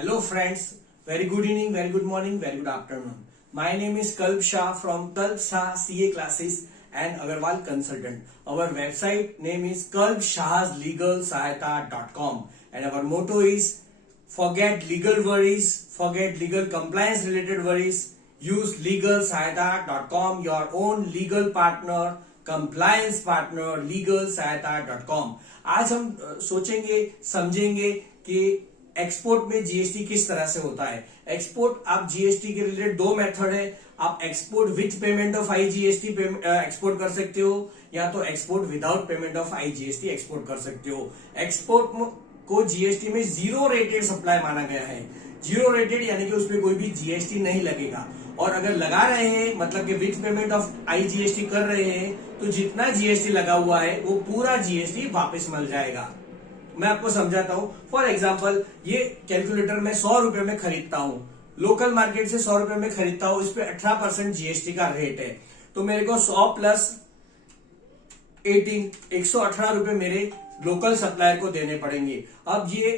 Hello friends, very good evening, very good morning, very good afternoon. My name is Kalp Shah from Kalp Shah CA Classes and Agarwal Consultant. Our website name is kalpshahslegalsahayata.com and our motto is forget legal worries, forget legal compliance related worries, use legalsahayata.com, your own legal partner, compliance partner, legalsahayata.com. आज हम सोचेंगे समझेंगे कि export में GST किस तरह से होता है। एक्सपोर्ट आप जीएसटी के रिलेटेड दो मेथड है, आप export with payment of IGST export कर सकते हो या तो export without payment of IGST export कर सकते हो। एक्सपोर्ट को जीएसटी में जीरो रेटेड सप्लाई माना गया है। जीरो रेटेड यानी कि उसमें कोई भी जीएसटी नहीं लगेगा, और अगर लगा रहे हैं मतलब कि विथ पेमेंट ऑफ आईजीएसटी कर रहे हैं तो जितना जीएसटी लगा हुआ है वो पूरा जीएसटी वापस मिल जाएगा। मैं आपको समझाता हूं। फॉर एग्जाम्पल, ये कैलकुलेटर मैं 100 रुपए में खरीदता हूं, लोकल मार्केट से 100 रुपए में खरीदता हूं, इस पे 18% जीएसटी का रेट है, तो मेरे को 100 प्लस 18 118 रुपए मेरे लोकल सप्लायर को देने पड़ेंगे। अब ये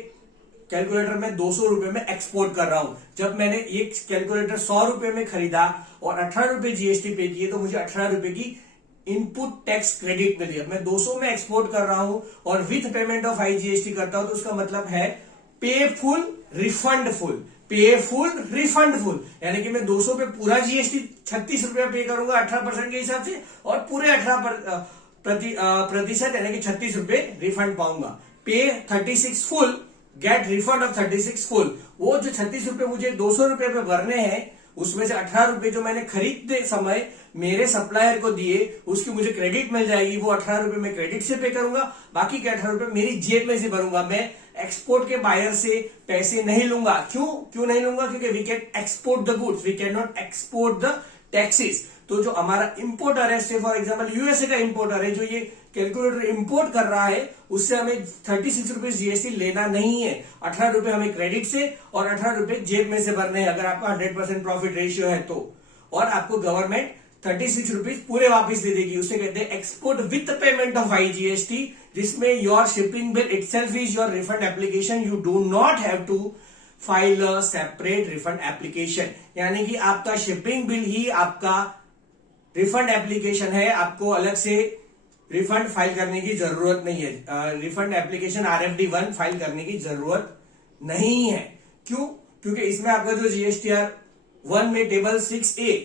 कैलकुलेटर में 200 रुपए में एक्सपोर्ट कर रहा हूं। जब मैंने ये कैलकुलेटर 100 रुपए में खरीदा और 18 रुपए जीएसटी पे किए तो मुझे 18 रुपए की इनपुट टैक्स क्रेडिट मिली। अब मैं 200 में एक्सपोर्ट कर रहा हूं और विथ पेमेंट ऑफ आईजीएसटी करता हूं तो उसका मतलब है पे फुल रिफंड फुल, पे फुल रिफंड फुल, यानी कि मैं 200 पे पूरा जीएसटी 36 रुपया पे करूंगा 18% के हिसाब से और पूरे 18 प्रतिशत यानी कि 36 रुपए रिफंड पाऊंगा। Pay 36 full, get refund of 36 full. वो जो 36 रुपए मुझे 200 रुपए पे भरने हैं उसमें से 18 रुपए जो मैंने खरीदते समय मेरे सप्लायर को दिए उसकी मुझे क्रेडिट मिल जाएगी। वो 18 रुपए मैं क्रेडिट से पे करूंगा, बाकी के 18 रुपए मेरी जेब में से भरूंगा। मैं एक्सपोर्ट के बायर से पैसे नहीं लूंगा। क्यों नहीं लूंगा? क्योंकि we can export the goods, we can not export the taxes. तो जो हमारा इंपोर्टर है, से फॉर एग्जाम्पल यूएसए का इंपोर्टर है, जो ये कैलकुलेटर इंपोर्ट कर रहा है, उससे हमें 36 रुपीज जीएसटी लेना नहीं है। 18 रुपए हमें क्रेडिट से और 18 रुपए जेब में से भरने हैं अगर आपका 100% प्रॉफिट रेशियो है तो, और आपको गवर्नमेंट 36 रुपीज पूरे वापस दे देगी। उसे कहते हैं export with payment of IGST, जिसमें your shipping bill itself is your refund application. You do not have to file a separate refund application, यानी कि आपका शिपिंग बिल ही आपका रिफंड एप्लीकेशन है। आपको अलग से रिफंड फाइल करने की जरूरत नहीं है। रिफंड एप्लीकेशन RFD1 फाइल करने की जरूरत नहीं है। क्यों? क्योंकि इसमें आपका जो GSTR 1 में टेबल 6A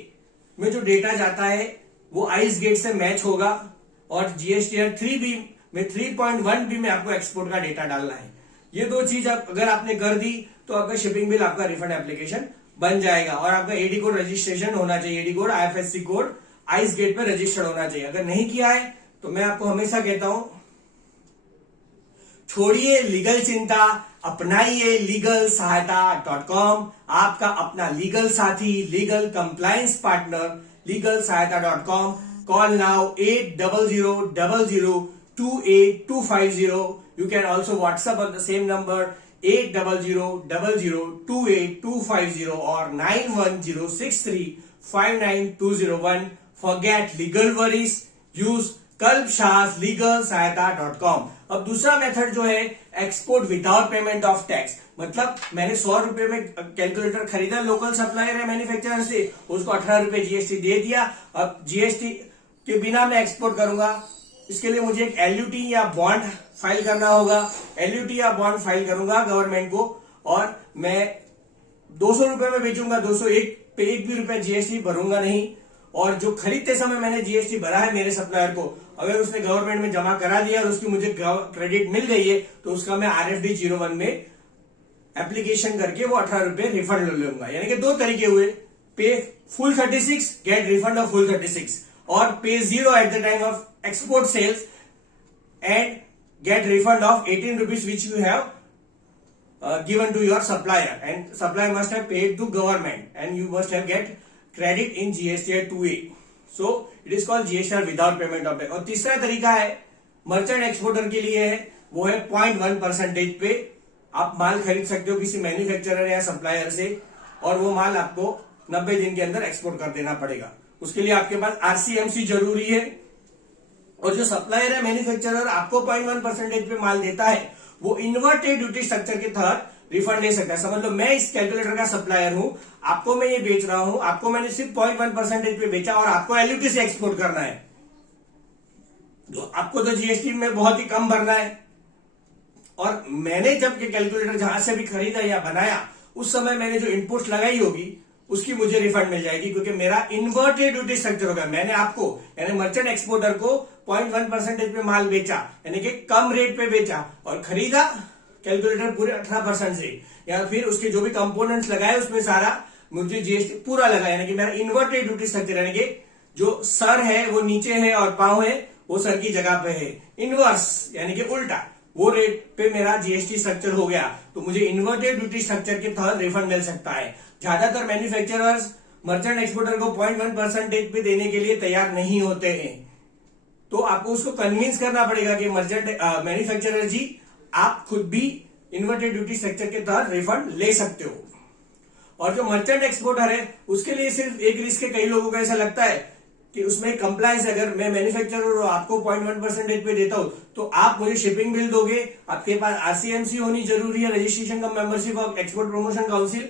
में जो डेटा जाता है वो आइस गेट से मैच होगा, और GSTR 3B में 3.1B में आपको एक्सपोर्ट का डेटा डालना है। ये दो चीज अगर आपने कर दी तो आपका शिपिंग बिल, आपका रिफंड एप्लीकेशन बन जाएगा, और आपका एडी कोड रजिस्ट्रेशन होना चाहिए। AD code, IFSC code ICEGATE पे रजिस्टर्ड होना चाहिए। अगर नहीं किया है तो मैं आपको हमेशा कहता हूं, छोड़िए लीगल चिंता, अपनाइए legalsahayata.com, आपका अपना लीगल साथी, legal compliance partner, legalsahayata.com। Call now 8000002850। You can also WhatsApp on the same number 8000002850 or 9106359201। Forget legal worries, use kalpshahslegalsahayata.com। अब दूसरा मेथड जो है export without payment of tax, मतलब मैंने 100 रुपए में कैलकुलेटर खरीदा, लोकल सप्लायर है मैन्युफैक्चरर से, उसको 18 रुपए जीएसटी दे दिया। अब जीएसटी के बिना मैं एक्सपोर्ट करूंगा, इसके लिए मुझे एक LUT या बॉन्ड फाइल करना होगा। LUT या बॉन्ड फाइल करूंगा गवर्नमेंट को, और मैं 200 रुपए में बेचूंगा, 201 पे एक भी रुपया जीएसटी भरूंगा नहीं। और जो खरीदते समय मैंने जीएसटी भरा है मेरे सप्लायर को, अगर उसने गवर्नमेंट में जमा करा दिया और उसकी मुझे क्रेडिट मिल गई है तो उसका मैं RFD01 में एप्लीकेशन करके वो 18 रुपए रिफंड ले लूंगा। यानी कि दो तरीके हुए, pay full 36, get refund of full 36, और pay 0 at the time of export sales and get refund of 18 rupees which you have given to your supplier, and supplier must have paid to government and you must have get credit in GSTR 2A. So it is called GSTR without payment of tax। और तीसरा तरीका है merchant exporter के लिए है, वो है 0.1% पे आप माल खरीद सकते हो किसी मैन्युफैक्चरर या सप्लायर से, और वो माल आपको 90 दिन के अंदर एक्सपोर्ट कर देना पड़ेगा। उसके लिए आपके पास RCMC जरूरी है, और जो सप्लायर है मैन्युफैक्चरर आपको 0.1% पे माल देता है वो इन्वर्टेड ड्यूटी स्ट्रक्चर के तहत रिफंड ले सकता है। समझ लो मैं इस कैलकुलेटर का सप्लायर हूं, आपको मैं ये बेच रहा हूं, आपको मैंने सिर्फ 0.1% पे बेचा और आपको एलयूटी से एक्सपोर्ट करना है, तो आपको तो जीएसटी में बहुत ही कम भरना है। और मैंने जब ये कैलकुलेटर जहां से भी खरीदा या बनाया उस समय मैंने जो इनपुट लगाई होगी उसकी मुझे रिफंड मिल जाएगी, क्योंकि मेरा इन्वर्टेड ड्यूटी स्ट्रक्चर होगा। मैंने आपको यानी मर्चेंट एक्सपोर्टर को 0.1% पे माल बेचा, यानी कि कम रेट पे बेचा, और खरीदा कैलकुलेटर पूरे 18% से, या फिर उसके जो भी कंपोनेंट्स लगाए उसमें सारा मुझे जीएसटी पूरा लगा, यानी कि मेरा इन्वर्टेड ड्यूटी स्ट्रक्चर, यानी कि जो सर है वो नीचे है और पांव है वो सर की जगह पे है। इनवर्स यानी कि उल्टा, वो रेट पे मेरा जीएसटी स्ट्रक्चर हो गया, तो मुझे इन्वर्टेड ड्यूटी स्ट्रक्चर के तहत रिफंड मिल सकता है। ज्यादातर मैन्युफैक्चरर्स मर्चेंट एक्सपोर्टर को 0.1% पे देने के लिए तैयार नहीं होते हैं, तो आपको उसको कन्विंस करना पड़ेगा कि मर्चेंट मैन्युफैक्चरर जी आप खुद भी इन्वर्टेड ड्यूटी स्ट्रक्चर के तहत रिफंड ले सकते हो। और जो मर्चेंट एक्सपोर्टर है उसके लिए सिर्फ एक रिस्क है, कई लोगों को ऐसा लगता है कि उसमें कंप्लायंस, अगर मैं मैन्युफैक्चरर आपको 0.1% पे देता हूं तो आप मुझे शिपिंग बिल दोगे, आपके पास आरसीएमसी होनी जरूरी है, रजिस्ट्रेशन का membership of export promotion council,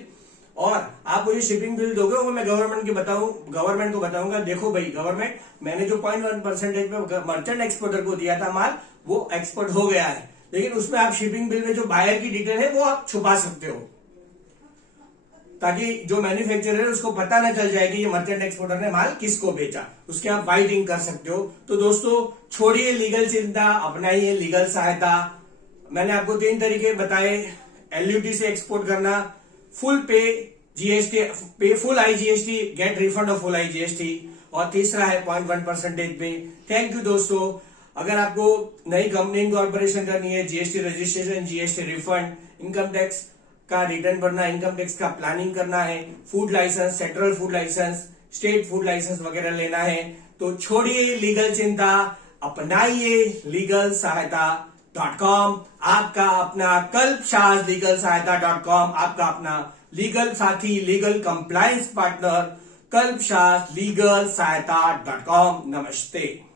और आप मुझे शिपिंग बिल दोगे और मैं गवर्नमेंट को बताऊंगा देखो भाई गवर्नमेंट, मैंने जो 0.1% पे मर्चेंट एक्सपोर्टर को दिया था माल वो एक्सपोर्ट हो गया है, लेकिन उसमें आप शिपिंग बिल में जो बायर की डिटेल है वो आप छुपा सकते हो, ताकि जो मैन्युफैक्चरर है उसको पता ना चल जाए कि ये मर्चेंट एक्सपोर्टर ने माल किसको बेचा, उसके आप वाइटिंग कर सकते हो। तो दोस्तों छोड़िए लीगल चिंता, अपनाइए लीगल सहायता। मैंने आपको 3 तरीके बताए, एलयूटी से एक्सपोर्ट करना, full pay GST, pay full IGST, get refund of full IGST, और तीसरा है 0.1% पे। थैंक यू दोस्तों। अगर आपको नई कंपनी इनकॉर्पोरेशन करनी है, GST registration, GST refund, income tax का रिटर्न भरना, इनकम टैक्स का प्लानिंग करना है, food licence, central food licence, state food licence वगैरह लेना है, तो छोड़िए लीगल चिंता, अपनाइए लीगल सहायता.com, आपका अपना कल्पशास लीगल सहायता.com, आपका अपना लीगल साथी, लीगल कंप्लायंस पार्टनर, कल्पशास लीगल सहायता.com। नमस्ते।